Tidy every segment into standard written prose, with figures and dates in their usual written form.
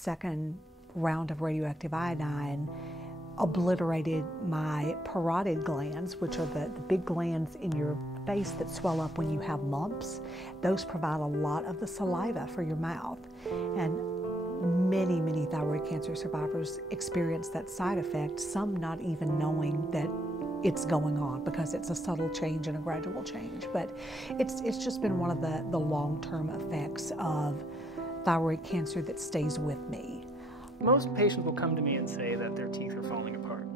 second round of radioactive iodine obliterated my parotid glands, which are the big glands in your face that swell up when you have lumps. Those provide a lot of the saliva for your mouth. And many thyroid cancer survivors experience that side effect, some not even knowing that it's going on because it's a subtle change and a gradual change. But it's just been one of the long-term effects of thyroid cancer that stays with me. Most patients will come to me and say that their teeth are falling apart.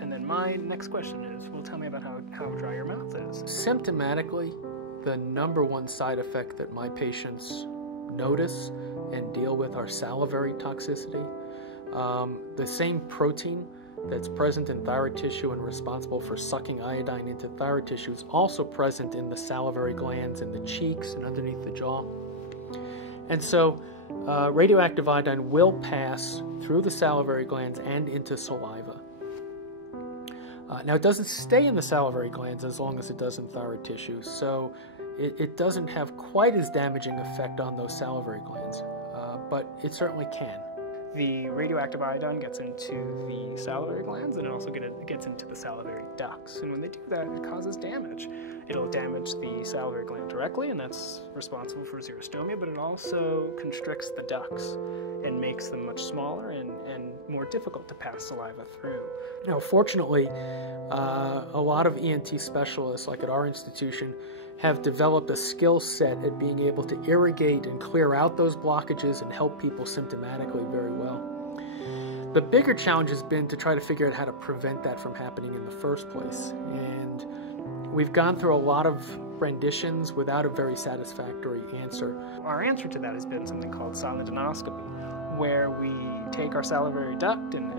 And then my next question is, well, tell me about how dry your mouth is. Symptomatically, the number one side effect that my patients notice and deal with are salivary toxicity. The same protein that's present in thyroid tissue and responsible for sucking iodine into thyroid tissue is also present in the salivary glands in the cheeks and underneath the jaw. And so radioactive iodine will pass through the salivary glands and into saliva. Now, it doesn't stay in the salivary glands as long as it does in thyroid tissue, so it doesn't have quite as damaging effect on those salivary glands, but it certainly can. The radioactive iodine gets into the salivary glands, and it also gets into the salivary ducts. And when they do that, it causes damage. It'll damage the salivary gland directly, and that's responsible for xerostomia, but it also constricts the ducts and makes them much smaller and more difficult to pass saliva through. Now, fortunately, a lot of ENT specialists, like at our institution, have developed a skill set at being able to irrigate and clear out those blockages and help people symptomatically very well. The bigger challenge has been to try to figure out how to prevent that from happening in the first place. And we've gone through a lot of renditions without a very satisfactory answer. Our answer to that has been something called silent anoscopy, where we take our salivary duct and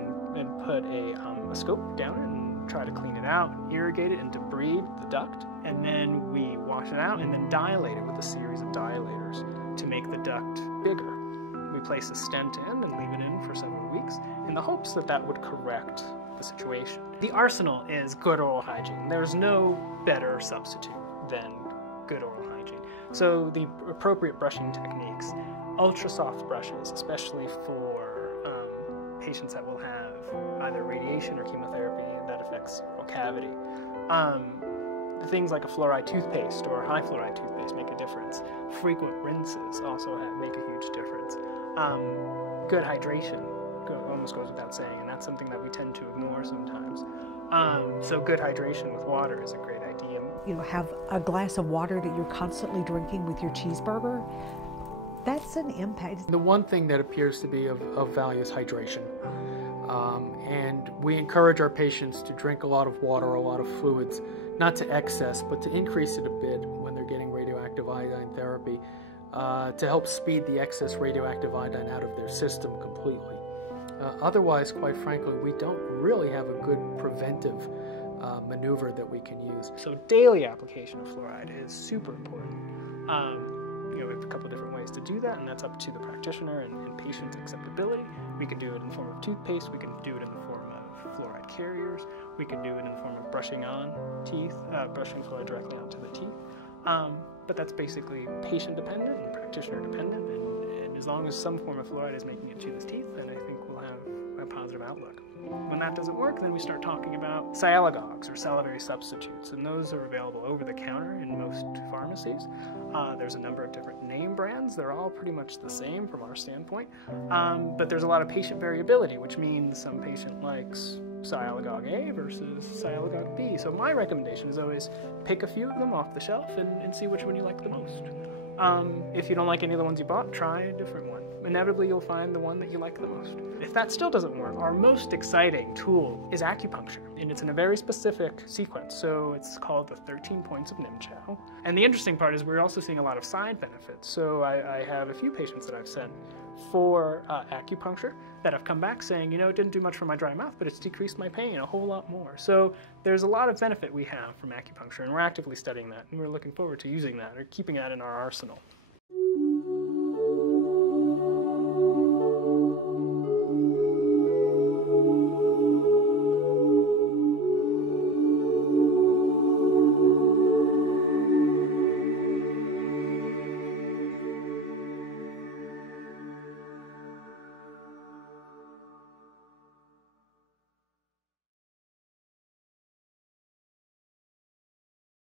put a scope down it and try to clean it out, irrigate it, and debride the duct. And then we wash it out and then dilate it with a series of dilators to make the duct bigger. We place a stent in and leave it in for several weeks in the hopes that that would correct the situation. The arsenal is good oral hygiene. There's no better substitute than good oral hygiene. So the appropriate brushing techniques, ultra soft brushes, especially for patients that will have either radiation or chemotherapy that affects the oral cavity. Things like a fluoride toothpaste or high fluoride toothpaste make a difference. Frequent rinses also make a huge difference. Good hydration almost goes without saying, and that's something that we tend to ignore sometimes. So good hydration with water is a great idea. You know, have a glass of water that you're constantly drinking with your cheeseburger. That's an impact. The one thing that appears to be of value is hydration. And we encourage our patients to drink a lot of water, a lot of fluids, not to excess, but to increase it a bit when they're getting radioactive iodine therapy to help speed the excess radioactive iodine out of their system completely. Otherwise, quite frankly, we don't really have a good preventive maneuver that we can use. So daily application of fluoride is super important. We have a couple different ways to do that, and that's up to the practitioner and patient's acceptability. We can do it in the form of toothpaste, we can do it in the form of fluoride carriers, we can do it in the form of brushing on teeth, brushing fluoride directly onto the teeth. But that's basically patient dependent and practitioner dependent, and as long as some form of fluoride is making it to the teeth, then I think we'll have a positive outlook. When that doesn't work, then we start talking about sialagogues or salivary substitutes, and those are available over the counter in most pharmacies. There's a number of different name brands. They're all pretty much the same from our standpoint, but there's a lot of patient variability, which means some patient likes sialagogue A versus sialagogue B. So my recommendation is always pick a few of them off the shelf and see which one you like the most. If you don't like any of the ones you bought, try a different one. Inevitably, you'll find the one that you like the most. If that still doesn't work, our most exciting tool is acupuncture, and it's in a very specific sequence. So it's called the 13 points of Nimchow. And the interesting part is we're also seeing a lot of side benefits. So I have a few patients that I've sent for acupuncture that have come back saying, you know, it didn't do much for my dry mouth, but it's decreased my pain a whole lot more. So there's a lot of benefit we have from acupuncture, and we're actively studying that, and we're looking forward to using that or keeping that in our arsenal.